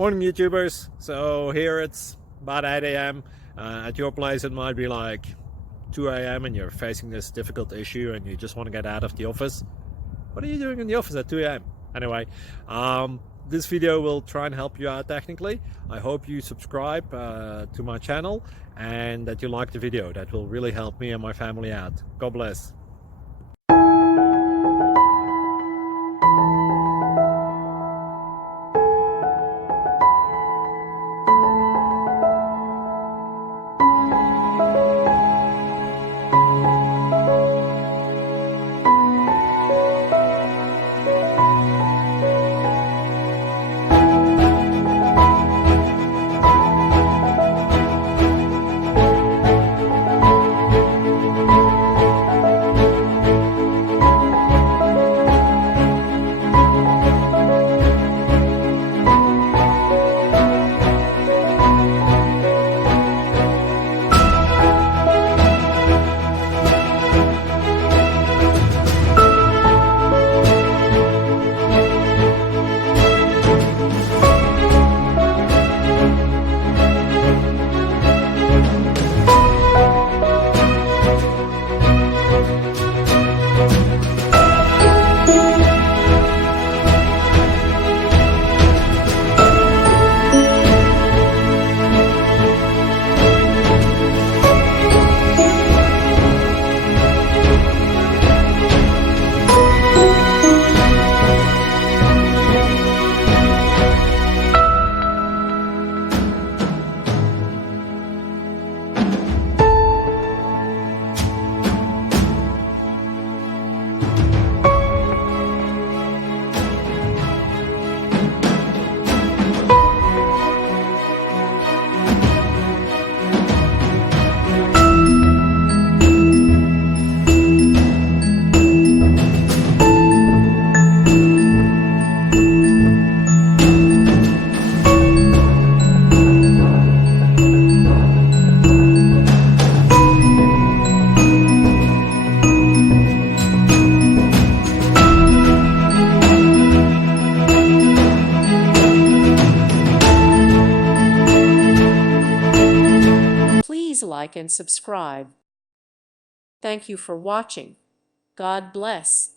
Morning YouTubers. So here it's about 8 a.m. At your place it might be like 2 a.m. and you're facing this difficult issue and you just want to get out of the office. What are you doing in the office at 2 a.m.? Anyway, this video will try and help you out technically. I hope you subscribe to my channel and that you like the video. That will really help me and my family out. God bless. Please like and subscribe. Thank you for watching. God bless.